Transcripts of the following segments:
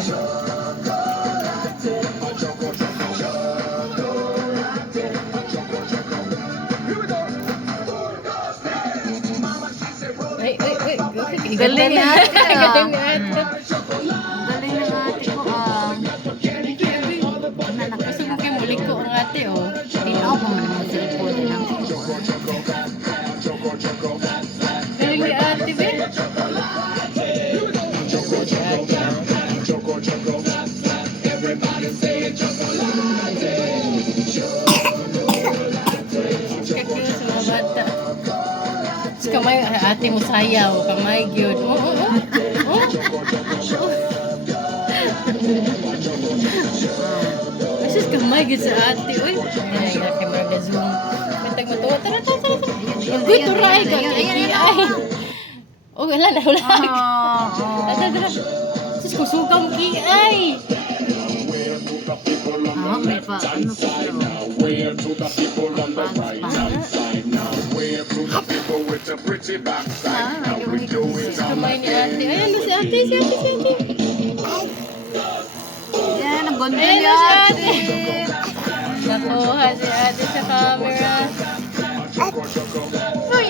Ay, ay, ay. Galing ni ate, ah. Galing ni ate. Galing ng ate ko, ah. Kasi mo kayo muli ko ang ate, oh. Tinaw ko man ang cellphone lang. Galing ni ate, be. Kakil sa mga bata. Tapos kamay, ate mo sayaw. Kamay, gyud. Oh, oh, oh. Oh. Asus kamay gyud sa ate. Uy. Ay, kay Marga Zoom. Matag matuwa. Tara, tara, tara. Good to ride. Ay. Oh, wala na, wala. Tara, tara. Sus, kusukam ki. Ay. May pa, ano pa Kamay ni ate. Ay, ano si ate, si ate, si ate. yan, ang ganda Ayan ni na si ate. Nakuha si ate sa camera. Uy.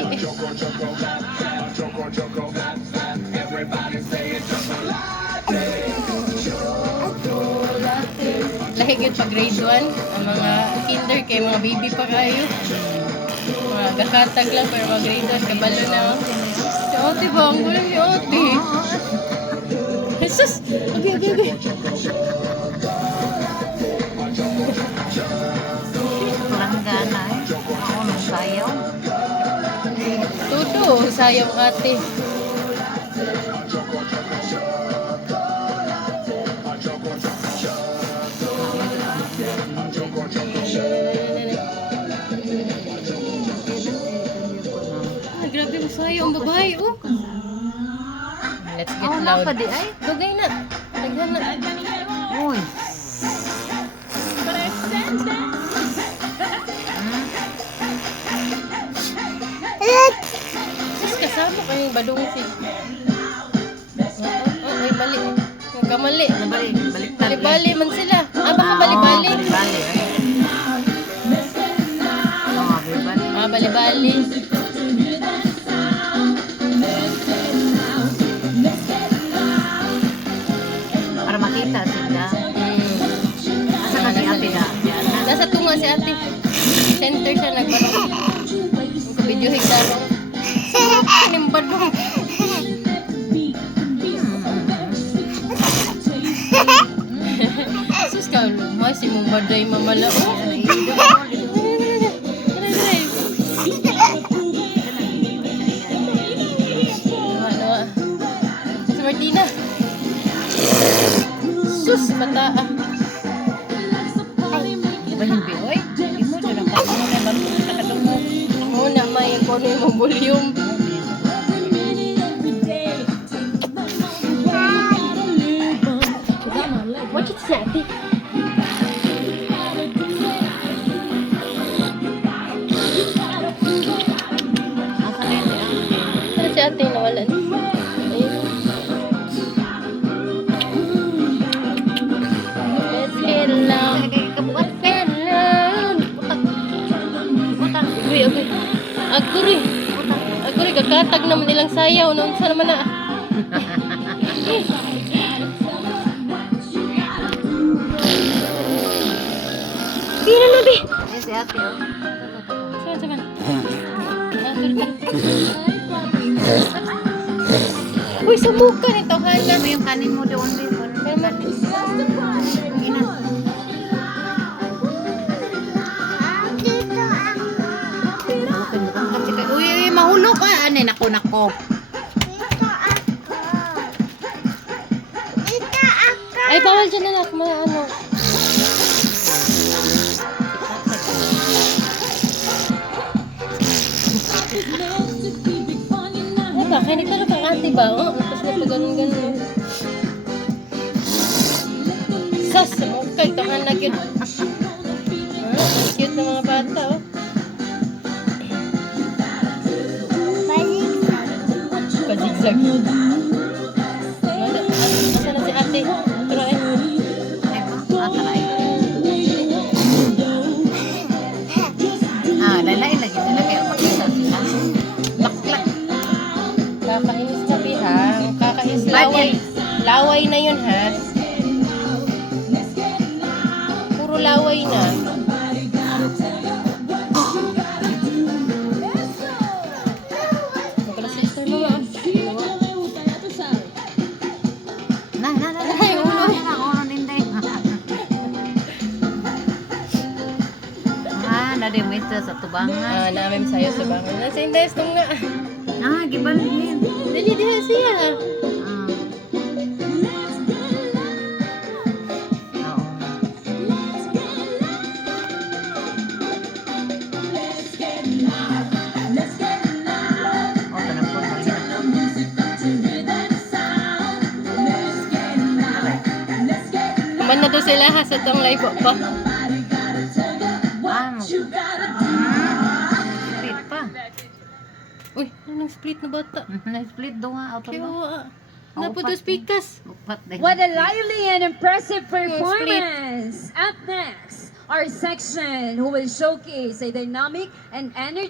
Lahigit pa grade 1. Ang mga kinder kay mga baby pa kayo. Mga kakatag lang pero mga grade 1 kabalo na. Si ate ba? Ang gulang ni ate. Jesus! Okay, okay, okay. Palanggana eh. Ako nung sayaw. Tuto, sayang ate. Ah, grabe mo sayang ang babae, oh. Let's get Oh, loud. napa di ay. Dugay na. Taghan na. Uy. Sus, kasama kayong badong si... Oh, ay, mali. Yung kamali. Balik-balik. Bali-bali man sila. Ah, baka bali-bali. Bali-bali. Oh, bali-bali. Ah, bali-bali. Para makita sila. Asa ka si ate na? Nasa tunga si ate. Center siya nagbarong. Ang kabidyo higdarong. Kaning badong. Sus ka, mas imong baday mamala. Oh. Si Martina. Sus, mata ah. Bahin oy. Imo dyan ang kamang na bago nakatungo. Oo na, may kuno yung volume. What did you say, ate? Asa na yun ate? Ano si ate nawalan? Ayun. Let's get loud. Let's get loud. Utang. Uy, okay. Aguri. Aguri, kakatag naman nilang sayaw. Noon sa naman na. Pira na, be. Ayan si ate oh. Saman, saman. Aguri. Uy, sumuka nito, Hana. Ano yung kanin mo doon? Inan. Uy, mahulog ka. Ano, nako. Ay, bawal dyan na nak. May ano. Ay, ba? Kaya nagtalo kang ate ba? Oh, tapos na pa ganun-ganun. Sas! Okay, tahan na yun. Cute ng mga bata, oh. Pazigzag. Asa na si ate? Pero Laway na yun, ha? Puro laway na. Magkala sister mo, ah. Ay, ulo. Ulo din. Nadimit sa tubangan. Namin sa'yo sa bangon. Nasa indes nung na. Gibalhin. Dali diha siya. Kuman na to sila ha sa tong live pa. Split pa. Uy, anong split na bata? Na-split daw nga. Kaya napo to speakers. Upat din. What a lively and impressive performance! Up next, our section who will showcase a dynamic and energetic